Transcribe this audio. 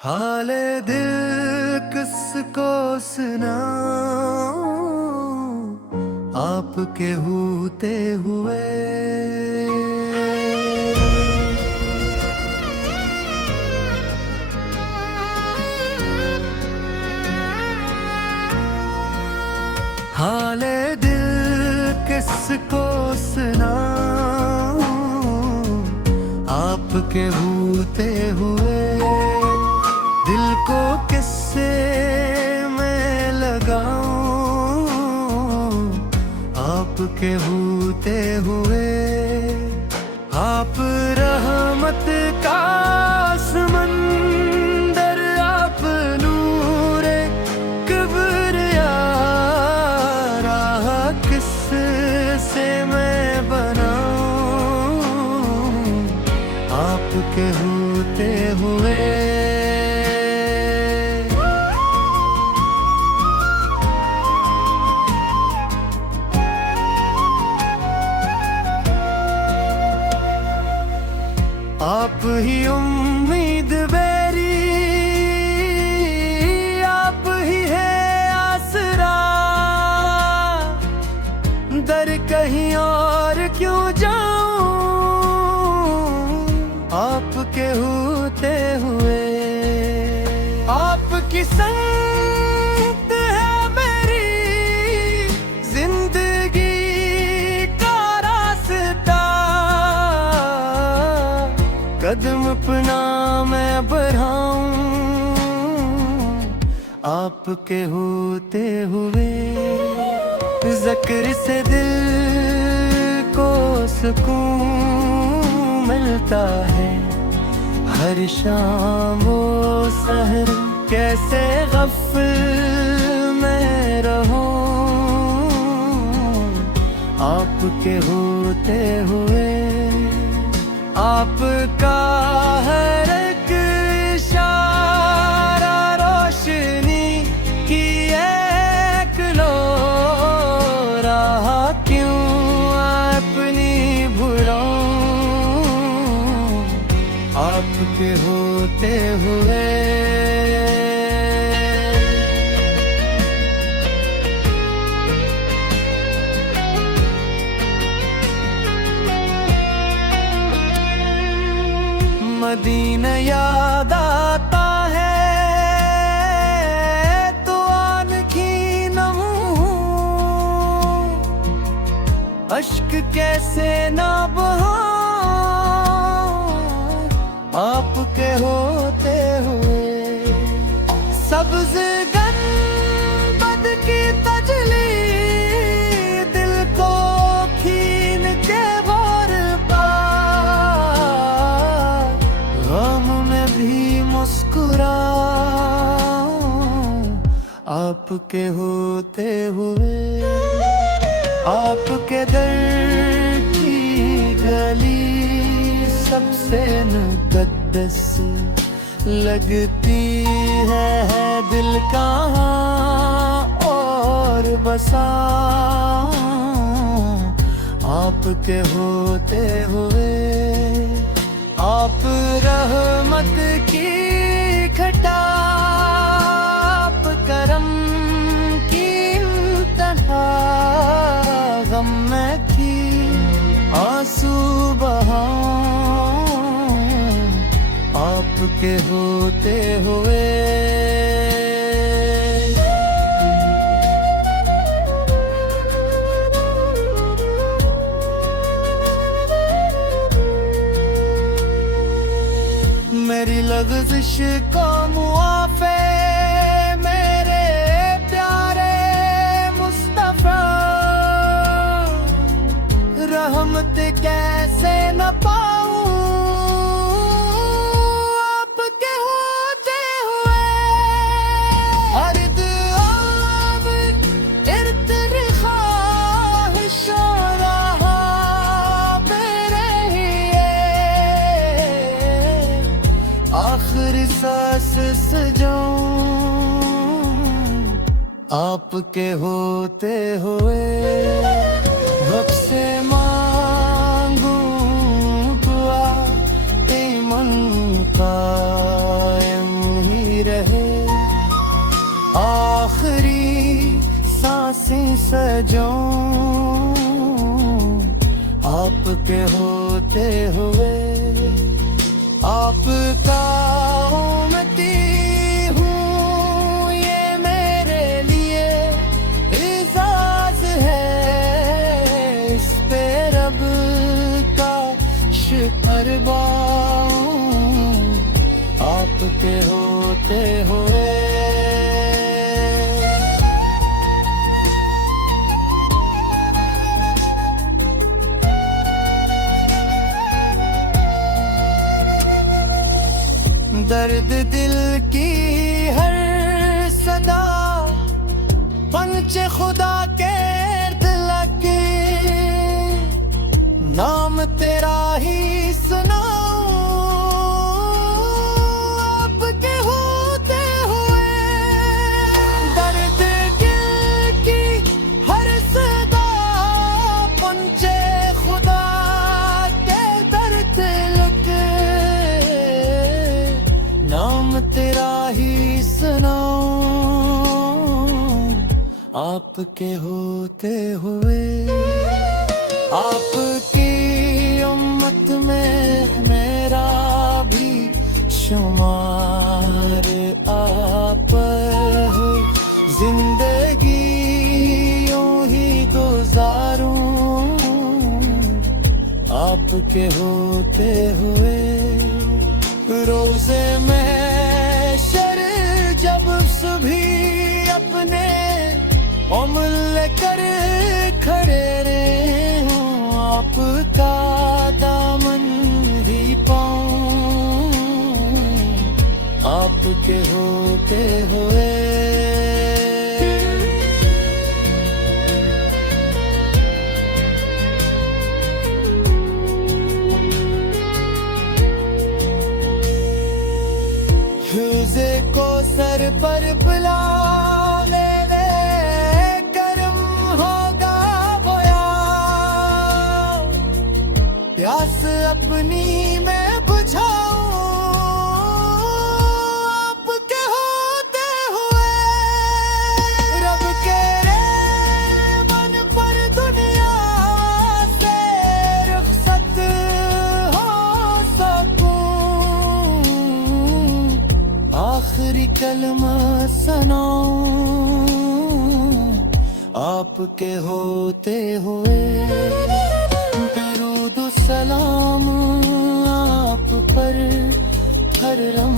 हाले दिल किसको सुनाऊं आपके होते हुए। हाले दिल किसको सुनाऊं आपके होते हुए। दिल को किससे मैं लगाऊं आपके होते हुए। आप रहमत का समंदर, आप नूरे किबरिया, राह किससे मैं बनाऊं आपके होते हुए। आप ही उम्मीद मेरी, आप ही है आसरा। दर कहीं और क्यों जाऊं आपके होते हुए। आपकी संगत है मेरी जिंदगी का रास्ता। कदम अपना मैं बढ़ाऊं आपके होते हुए। ज़िक्र से दिल को सुकून मिलता है हर शाम वो सहर। कैसे गफ़ल में रहूं आपके होते हुए। आपका हर एक इशारा रोशनी की एक लो राह। क्यों अपनी भुलाऊं आपके होते हुए। मदीना याद आता है तो आँखी नम हूँ। अश्क कैसे न बहाऊं आपके होते हुए। सब्ज़ गंबद की तजली दिल को खीन के भर पार। गम में भी मुस्कुराऊं आपके होते हुए। आपके दर की गली सबसे मुक़द्दस लगती है दिल कहाँ और बसाऊं आपके होते हुए। आप रहमत की घटा, आप करम की इंतहा। गम में की आंसू बहाऊं आपके होते हुए। मेरी लग़ज़िश को मुआफ़े मेरे प्यारे मुस्तफ़ा। रहमत कैसे न पाऊं आपके होते हुए। अर्द आब इर्तिल ख्वाहिश राह मेरे हिए। आखिरी सांस सजाऊं आपके होते हुए। रब से मांगूं दुआ ईमान कायम ही रहे आखिरी सांसें सजों आपके होते हुए। आपका उम्मती हूँ ये मेरे लिए एजाज है, इस पे रब का शुक्र बाऊं आपके होते हुए। दर्द दिल की हर सदा पंचे खुदा के दिलक, नाम तेरा ही सुनाऊं आपके होते हुए। दर्द दिल की हर सदा पंचे खुदा के दर्द दिलक, नाम तेरा ही सुनाऊं आपके होते हुए। आपकी उम्मत में मेरा भी शुमार आप है, जिंदगी यूं ही गुजारूं आपके होते हुए। रोज़े में शर जब सभी अपने उम्र कर खड़े रहे हूँ, आपका दामन ही पाऊं आपके होते हुए। हिज़े को सर पर बुला ले ले, करम होगा बोया, प्यास अपनी मैं बुझाऊं आपके होते हुए। रब के मन पर दुनिया से रुखसत हो सकूं, आखिरी कलमा सुनाऊं आपके होते हुए। दरूद सलाम आप पर हर रम